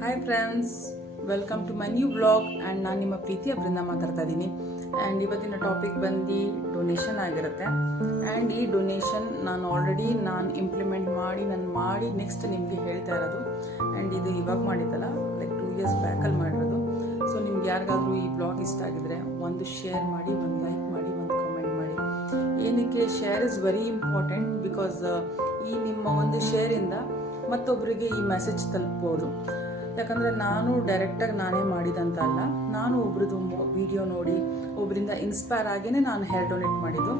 Hi friends welcome to my new blog and ನಾನು ನಿಮ್ಮ ಪ್ರೀತಿ ಅವರಿಂದ ಮಾತಾಡ್ತಾ ಇದ್ದೀನಿ ಆ್ಯಂಡ್ ಇವತ್ತಿನ ಟಾಪಿಕ್ ಬಂದು ಡೊನೇಷನ್ ಆಗಿರುತ್ತೆ. ಆ್ಯಂಡ್ ಈ ಡೊನೇಷನ್ ನಾನು ಆಲ್ರೆಡಿ ನಾನು ಇಂಪ್ಲಿಮೆಂಟ್ ಮಾಡಿ, ನಾನು ಮಾಡಿ ನೆಕ್ಸ್ಟ್ ನಿಮಗೆ ಹೇಳ್ತಾ ಇರೋದು. ಆ್ಯಂಡ್ ಇದು ಇವಾಗ ಮಾಡಿದ್ದಲ್ಲ ಲೈಕ್ ಟೂ ಇಯರ್ಸ್ ಬ್ಯಾಕಲ್ಲಿ ಮಾಡಿರೋದು. ಸೊ ನಿಮ್ಗೆ ಯಾರಿಗಾದರೂ ಈ ಬ್ಲಾಗ್ ಇಷ್ಟ ಆಗಿದ್ರೆ ಒಂದು ಶೇರ್ ಮಾಡಿ, ಒಂದು ಲೈಕ್ ಮಾಡಿ, ಒಂದು ಕಮೆಂಟ್ ಮಾಡಿ. ಏನಕ್ಕೆ share is very important because ಈ ನಿಮ್ಮ ಒಂದು ಶೇರಿಂದ ಮತ್ತೊಬ್ಬರಿಗೆ ಈ ಮೆಸೇಜ್ ತಲುಪ್ಬೋದು. ಯಾಕಂದರೆ ನಾನು ಡೈರೆಕ್ಟಾಗಿ ನಾನೇ ಮಾಡಿದಂತ ಅಲ್ಲ ನಾನು ಒಬ್ರದ್ದು ವಿಡಿಯೋ ನೋಡಿ ಒಬ್ಬರಿಂದ ಇನ್ಸ್ಪೈರ್ ಆಗಿಯೇ ನಾನು ಹೇರ್ ಡೊನೇಟ್ ಮಾಡಿದ್ದು.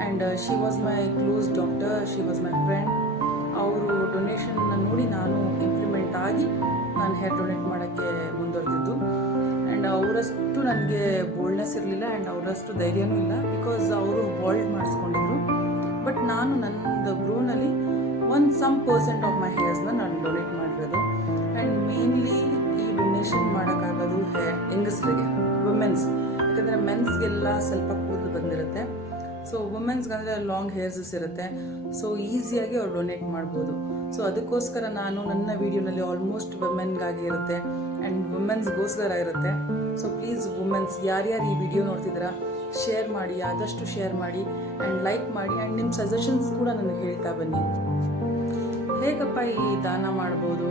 And she was my close doctor she was my friend ಅವರು ಡೊನೇಷನ್ನ ನೋಡಿ ನಾನು ಇಂಪ್ಲಿಮೆಂಟ್ ಆಗಿ ನಾನು ಹೇರ್ ಡೊನೇಟ್ ಮಾಡೋಕ್ಕೆ ಮುಂದುವರೆದಿದ್ದು. ಆ್ಯಂಡ್ ಅವರಷ್ಟು ನನಗೆ ಬೋಲ್ಡ್ನೆಸ್ ಇರಲಿಲ್ಲ ಆ್ಯಂಡ್ ಅವರಷ್ಟು ಧೈರ್ಯನೂ ಇಲ್ಲ ಬಿಕಾಸ್ ಅವರು ಬಾಲ್ಡ್ ಮಾಡಿಸ್ಕೊಂಡಿದ್ರು. ಬಟ್ ನಾನು ನನ್ನ ಗ್ರೋನಲ್ಲಿ ಒಂದು ಸಮ್ ಪರ್ಸೆಂಟ್ ಆಫ್ ಮೈ ಹೇರ್ಸ್ನ ನಾನು ಡೊನೇಟ್ ಮಾಡಿರೋದು ಆ್ಯಂಡ್ ಮೇನ್ಲಿ ಈ ಡೊನೇಷನ್ ಮಾಡೋಕ್ಕಾಗೋದು ಹೇರ್ ಹೆಂಗಸರಿಗೆ ವುಮೆನ್ಸ್ ಯಾಕಂದರೆ ಮೆನ್ಸ್ಗೆಲ್ಲ ಸ್ವಲ್ಪ ಕೂದಲು ಬಂದಿರುತ್ತೆ. ಸೊ ವುಮೆನ್ಸ್ಗಂದರೆ ಲಾಂಗ್ ಹೇರ್ಸಸ್ ಇರುತ್ತೆ. ಸೊ ಈಸಿಯಾಗಿ ಅವ್ರು ಡೊನೇಟ್ ಮಾಡ್ಬೋದು. ಸೊ ಅದಕ್ಕೋಸ್ಕರ ನಾನು ನನ್ನ ವಿಡಿಯೋನಲ್ಲಿ ಆಲ್ಮೋಸ್ಟ್ ವುಮೆನ್ಗಾಗಿ ಇರುತ್ತೆ ಆ್ಯಂಡ್ ವುಮೆನ್ಸ್ಗೋಸ್ಕರ ಇರುತ್ತೆ. ಸೊ ಪ್ಲೀಸ್ ವುಮೆನ್ಸ್ ಯಾರ್ಯಾರು ಈ ವಿಡಿಯೋ ನೋಡ್ತಿದ್ದೀರಾ ಶೇರ್ ಮಾಡಿ, ಆದಷ್ಟು ಶೇರ್ ಮಾಡಿ ಆ್ಯಂಡ್ ಲೈಕ್ ಮಾಡಿ ಆ್ಯಂಡ್ ನಿಮ್ಮ ಸಜೆಷನ್ಸ್ ಕೂಡ ನನಗೆ ಹೇಳ್ತಾ ಬನ್ನಿ. ಹೇಗಪ್ಪ ಈ ದಾನ ಮಾಡ್ಬೋದು.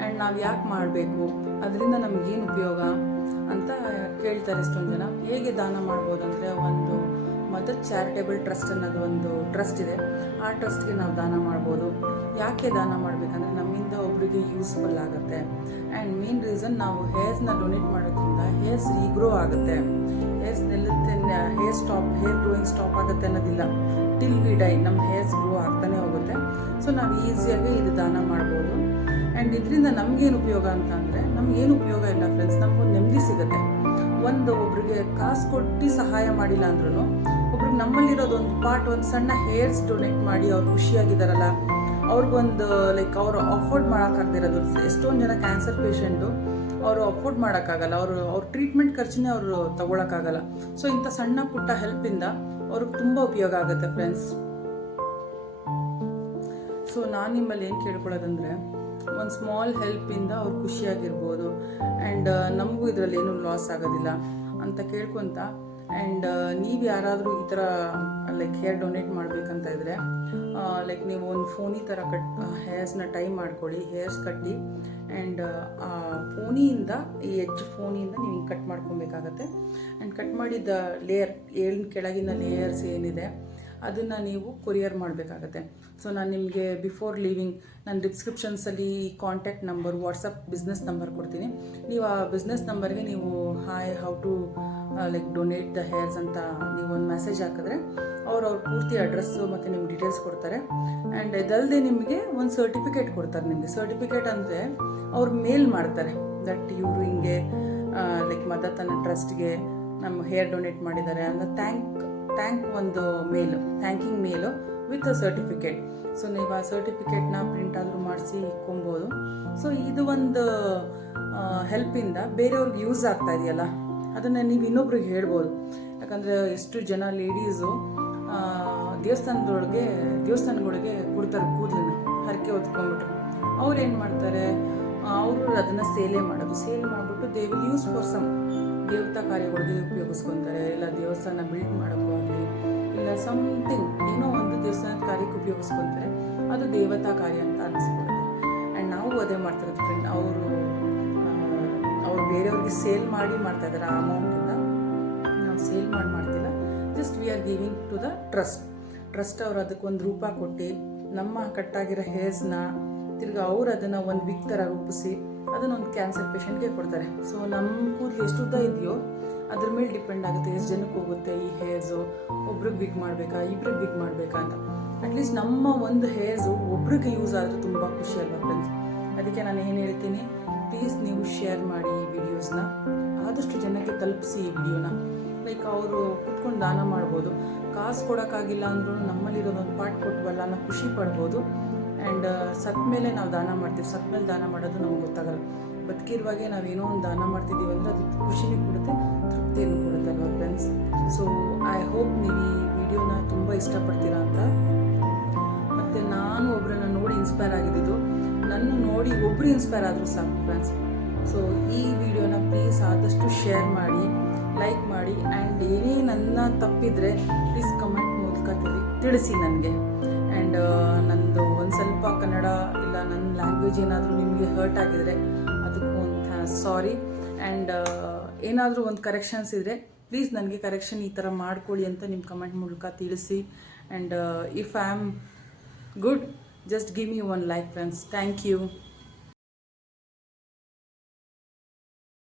ಆ್ಯಂಡ್ ನಾವು ಯಾಕೆ ಮಾಡಬೇಕು? ಅದರಿಂದ ನಮಗೇನು ಉಪಯೋಗ? ಅಂತ ಕೇಳ್ತಾರೆ ಎಷ್ಟೊಂದು ಜನ. ಹೇಗೆ ದಾನ ಮಾಡ್ಬೋದು ಅಂದರೆ ಒಂದು ಮದರ್ ಚಾರಿಟೇಬಲ್ ಟ್ರಸ್ಟ್ ಅನ್ನೋದು ಒಂದು ಟ್ರಸ್ಟ್ ಇದೆ. ಆ ಟ್ರಸ್ಟ್ಗೆ ನಾವು ದಾನ ಮಾಡ್ಬೋದು. ಯಾಕೆ ದಾನ ಮಾಡಬೇಕಂದ್ರೆ ನಮ್ಮಿಂದ ಒಬ್ಬರಿಗೆ ಯೂಸ್ಫುಲ್ ಆಗುತ್ತೆ. ಆ್ಯಂಡ್ ಮೇನ್ ರೀಸನ್ ನಾವು ಹೇರ್ಸ್ನ ಡೊನೇಟ್ ಮಾಡೋದ್ರಿಂದ ಹೇರ್ಸ್ ರೀಗ್ರೋ ಆಗುತ್ತೆ. ಹೇರ್ಸ್ ನಿಲ್ಲುತ್ತೆ hair stop hair growing stop ಆಗುತ್ತೆ ಅನ್ನೋದಿಲ್ಲ. ಟಿಲ್ ವಿ ಡೈ ನಮ್ಮ ಹೇರ್ಸ್ ಗ್ರೋ ಆಗ್ತಾನೆ ಹೋಗುತ್ತೆ. ಸೊ ನಾವು ಈಸಿಯಾಗಿ ಇದು ದಾನ ಮಾಡ್ಬೋದು. ಆ್ಯಂಡ್ ಇದರಿಂದ ನಮಗೇನು ಉಪಯೋಗ ಅಂತ ಅಂದರೆ, ನಮಗೇನು ಉಪಯೋಗ ಇಲ್ಲ ಫ್ರೆಂಡ್ಸ್ ನಮಗೊಂದು ನೆಮ್ಮದಿ ಸಿಗುತ್ತೆ. ಒಂದು ಒಬ್ರಿಗೆ ಕಾಸು ಕೊಟ್ಟು ಸಹಾಯ ಮಾಡಿಲ್ಲ ಅಂದ್ರೂ ಒಬ್ರಿಗೆ ನಮ್ಮಲ್ಲಿರೋದು ಒಂದು ಪಾರ್ಟ್ ಒಂದು ಸಣ್ಣ ಹೇರ್ಸ್ ಡೊನೇಟ್ ಮಾಡಿ ಅವ್ರು ಖುಷಿಯಾಗಿದ್ದಾರಲ್ಲ ಅವ್ರಿಗೊಂದು ಲೈಕ್ ಅವರು ಅಫೋರ್ಡ್ ಮಾಡೋಕ್ಕಾಗದಿರೋದು ಎಷ್ಟೊಂದು ಜನ ಕ್ಯಾನ್ಸರ್ ಪೇಷಂಟು ಅವರು ಅಫೋರ್ಡ್ ಮಾಡೋಕ್ಕಾಗಲ್ಲ, ಅವರು, ಅವ್ರ ಟ್ರೀಟ್ಮೆಂಟ್ ಖರ್ಚನ್ನೇ ಅವರು ತಗೊಳಕ್ಕಾಗಲ್ಲ. ಸೊ ಇಂಥ ಸಣ್ಣ ಪುಟ್ಟ ಹೆಲ್ಪಿಂದ ಅವ್ರಿಗೆ ತುಂಬ ಉಪಯೋಗ ಆಗುತ್ತೆ ಫ್ರೆಂಡ್ಸ್ ಸೊ ನಾನು ನಿಮ್ಮಲ್ಲಿ ಏನು ಕೇಳ್ಕೊಳ್ಳೋದಂದರೆ, ಒಂದು ಸ್ಮಾಲ್ ಹೆಲ್ಪಿಂದ ಅವ್ರು ಖುಷಿಯಾಗಿರ್ಬೋದು ಆ್ಯಂಡ್ ನಮಗೂ ಇದರಲ್ಲಿ ಏನೂ ಲಾಸ್ ಆಗೋದಿಲ್ಲ ಅಂತ ಕೇಳ್ಕೊತ ಆ್ಯಂಡ್ ನೀವು ಯಾರಾದರೂ ಈ ಥರ ಲೈಕ್ ಹೇರ್ ಡೊನೇಟ್ ಮಾಡಬೇಕಂತ ಇದ್ದರೆ ಲೈಕ್ ನೀವು ಒಂದು ಫೋನಿ ಥರ ಕಟ್ ಹೇರ್ಸ್ನ ಟೈ ಮಾಡ್ಕೊಳ್ಳಿ ಹೇರ್ಸ್ ಕಟ್ಟಿ ಆ್ಯಂಡ್ ಆ ಫೋನಿಯಿಂದ, ಈ ಎಡ್ಜ್ ಫೋನಿಯಿಂದ ನೀವು ಹಿಂಗೆ ಕಟ್ ಮಾಡ್ಕೊಬೇಕಾಗತ್ತೆ. ಆ್ಯಂಡ್ ಕಟ್ ಮಾಡಿದ ಲೇಯರ್ ಏಳಿನ ಕೆಳಗಿನ ಲೇಯರ್ಸ್ ಏನಿದೆ, ಅದನ್ನು ನೀವು ಕೊರಿಯರ್ ಮಾಡಬೇಕಾಗತ್ತೆ. ಸೊ ನಾನು ನಿಮಗೆ ಬಿಫೋರ್ ಲೀವಿಂಗ್ ನಾನು ಡಿಸ್ಕ್ರಿಪ್ಷನ್ಸಲ್ಲಿ contact number WhatsApp business number ಕೊಡ್ತೀನಿ. ನೀವು ಆ ಬಿಸ್ನೆಸ್ ನಂಬರ್ಗೆ ನೀವು hi how to like donate the hairs ಅಂತ ನೀವು ಒಂದು ಮೆಸೇಜ್ ಹಾಕಿದ್ರೆ ಅವ್ರು ಅವ್ರ ಪೂರ್ತಿ ಅಡ್ರೆಸ್ಸು ಮತ್ತು ನಿಮ್ಮ ಡೀಟೇಲ್ಸ್ ಕೊಡ್ತಾರೆ. ಆ್ಯಂಡ್ ಇದಲ್ಲದೆ ನಿಮಗೆ ಒಂದು ಸರ್ಟಿಫಿಕೇಟ್ ಕೊಡ್ತಾರೆ ನಿಮಗೆ. ಸರ್ಟಿಫಿಕೇಟ್ ಅಂದರೆ ಅವ್ರು ಮೇಲ್ ಮಾಡ್ತಾರೆ ದಟ್ ಇವರು ಹಿಂಗೆ ಲೈಕ್ ಮದತನ ಟ್ರಸ್ಟ್ಗೆ ನಮ್ಮ ಹೇರ್ ಡೊನೇಟ್ ಮಾಡಿದ್ದಾರೆ ಅಂದರೆ ಥ್ಯಾಂಕ್ ಥ್ಯಾಂಕ್ ಒಂದು ಮೇಲು ಥ್ಯಾಂಕಿಂಗ್ ಮೇಲು ವಿತ್ ಅ ಸರ್ಟಿಫಿಕೇಟ್ ಸೊ ನೀವು ಆ ಸರ್ಟಿಫಿಕೇಟ್ನ ಪ್ರಿಂಟ್ ಆದರೂ ಮಾಡಿಸಿ ಇಕ್ಕೊಬೋದು ಸೊ ಇದು ಒಂದು ಹೆಲ್ಪಿಂದ ಬೇರೆಯವ್ರಿಗೆ ಯೂಸ್ ಆಗ್ತಾ ಇದೆಯಲ್ಲ? ಅದನ್ನು ನೀವು ಇನ್ನೊಬ್ರಿಗೆ ಹೇಳ್ಬೋದು. ಯಾಕಂದರೆ ಎಷ್ಟು ಜನ ಲೇಡೀಸು ದೇವಸ್ಥಾನದೊಳಗೆ, ದೇವಸ್ಥಾನಗಳಿಗೆ ಕೊಡ್ತಾರೆ ಕೂದಲನ್ನ, ಹರಕೆ ಹೊತ್ಕೊಂಡ್ಬಿಟ್ಟು ಅವ್ರು ಏನು ಮಾಡ್ತಾರೆ? ಅವರು ಅದನ್ನು ಸೇಲೆ ಮಾಡೋದು. ಸೇಲ್ ಮಾಡಿಬಿಟ್ಟು they will use for some ದೇವತಾ ಕಾರ್ಯಗಳಿಗೆ ಉಪಯೋಗಿಸ್ಕೊತಾರೆ. ಇಲ್ಲ ದೇವಸ್ಥಾನ ಬಿಲ್ಡ್ ಮಾಡೋಕ್ಕಾಗಲಿ, ಇಲ್ಲ ಸಮಥಿಂಗ್ ಏನೋ ಒಂದು ದೇವಸ್ಥಾನದ ಕಾರ್ಯಕ್ಕೆ ಉಪಯೋಗಿಸ್ಕೊತಾರೆ. ಅದು ದೇವತಾ ಕಾರ್ಯ ಅಂತ ಅನಿಸ್ಕೊಡುತ್ತೆ ಆ್ಯಂಡ್ ನಾವು ಅದೇ ಮಾಡ್ತಿರೋದು ಫ್ರೆಂಡ್ ಅವ್ರು ಬೇರೆಯವ್ರಿಗೆ ಸೇಲ್ ಮಾಡಿ ಮಾಡ್ತಾ ಇದ್ದಾರೆ ಆ ಅಮೌಂಟಿಂದ. ನಾವು ಸೇಲ್ ಮಾಡಿ ಮಾಡ್ತಿಲ್ಲ. Just we are giving to the trust trust ಅವ್ರು ಅದಕ್ಕೆ ಒಂದು ರೂಪ ಕೊಟ್ಟು ನಮ್ಮ ಕಟ್ಟಾಗಿರೋ ಹೇರ್ಸ್ನ ತಿರ್ಗಿ ಅವ್ರು ಅದನ್ನು ಒಂದು ವಿಕ್ ಥರ ರೂಪಿಸಿ ಅದನ್ನು ಒಂದು ಕ್ಯಾನ್ಸರ್ ಪೇಷಂಟ್ಗೆ ಕೊಡ್ತಾರೆ. ಸೊ ನಮ್ಮ ಕೂದಲು ಎಷ್ಟು ಉದ್ದ ಇದೆಯೋ ಅದ್ರ ಮೇಲೆ ಡಿಪೆಂಡ್ ಆಗುತ್ತೆ ಎಷ್ಟು ಜನಕ್ಕೆ ಹೋಗುತ್ತೆ ಈ ಹೇರ್ಸು ಒಬ್ರಿಗೆ ವಿಕ್ ಮಾಡಬೇಕಾ, ಇಬ್ರಿಗೆ ವಿಕ್ ಮಾಡಬೇಕಾ ಅಂತ. ಅಟ್ಲೀಸ್ಟ್ ನಮ್ಮ ಒಂದು ಹೇರ್ಸು ಒಬ್ರಿಗೆ ಯೂಸ್ ಆದರೆ ತುಂಬ ಖುಷಿ ಅಲ್ವಾ ಫ್ರೆಂಡ್ಸ್ ಅದಕ್ಕೆ ನಾನು ಏನು ಹೇಳ್ತೀನಿ ಪ್ಲೀಸ್ ನೀವು ಶೇರ್ ಮಾಡಿ. ಈ ಆದಷ್ಟು ಜನಕ್ಕೆ ತಲುಪಿಸಿ ಈ ವಿಡಿಯೋನ ಲೈಕ್ ಅವರು ಕುತ್ಕೊಂಡು ದಾನ ಮಾಡ್ಬೋದು. ಕಾಸು ಕೊಡೋಕ್ಕಾಗಿಲ್ಲ ಅಂದ್ರೂ ನಮ್ಮಲ್ಲಿರೋದೊಂದು ಪಾರ್ಟ್ ಕೊಟ್ವಲ್ಲ ಅನ್ನೋ ಖುಷಿ ಪಡ್ಬೋದು. ಆ್ಯಂಡ್ ಸತ್ ಮೇಲೆ ನಾವು ದಾನ ಮಾಡ್ತೀವಿ. ಸತ್ ಮೇಲೆ ದಾನ ಮಾಡೋದು ನಮಗೆ ಗೊತ್ತಾಗಲ್ಲ. ಬದುಕಿರುವಾಗೆ ನಾವೇನೋ ಒಂದು ದಾನ ಮಾಡ್ತಿದ್ದೀವಿ ಅಂದರೆ ಅದು ಖುಷಿನೂ ಕೊಡುತ್ತೆ ತೃಪ್ತಿಯನ್ನು ಕೊಡುತ್ತೆ ಅಲ್ವಾ ಫ್ರೆಂಡ್ಸ್ ಸೊ ಐ ಹೋಪ್ ನೀವು ಈ ವಿಡಿಯೋನ ತುಂಬ ಇಷ್ಟಪಡ್ತೀರಾ ಅಂತ. ಮತ್ತು ನಾನು ಒಬ್ಬರನ್ನ ನೋಡಿ ಇನ್ಸ್ಪೈರ್ ಆಗಿದ್ದು ನನ್ನ ನೋಡಿ ಒಬ್ಬರು ಇನ್ಸ್ಪೈರ್ ಆದರೂ ಸಾಕು ಫ್ರೆಂಡ್ಸ್ ಸೊ ಈ ಆದಷ್ಟು ಶೇರ್ ಮಾಡಿ ಲೈಕ್ ಮಾಡಿ ಆ್ಯಂಡ್ ಏನೇ ನನ್ನ ತಪ್ಪಿದರೆ ಪ್ಲೀಸ್ ಕಮೆಂಟ್ ಮೂಲಕ ತಿಳಿ, ತಿಳಿಸಿ ನನಗೆ. ಆ್ಯಂಡ್ ನಂದು ಒಂದು ಸ್ವಲ್ಪ ಕನ್ನಡ ಇಲ್ಲ ನನ್ನ ಲ್ಯಾಂಗ್ವೇಜ್ ಏನಾದರೂ ನಿಮಗೆ ಹರ್ಟ್ ಆಗಿದರೆ ಅದಕ್ಕೂ ಒಂದು ಸಾರಿ ಆ್ಯಂಡ್ ಏನಾದರೂ ಒಂದು ಕರೆಕ್ಷನ್ಸ್ ಇದ್ದರೆ ಪ್ಲೀಸ್ ನನಗೆ ಕರೆಕ್ಷನ್ ಈ ಥರ ಮಾಡ್ಕೊಳ್ಳಿ ಅಂತ ನಿಮ್ಮ ಕಮೆಂಟ್ ಮೂಲಕ ತಿಳಿಸಿ. And if I am good just give me one like friends thank you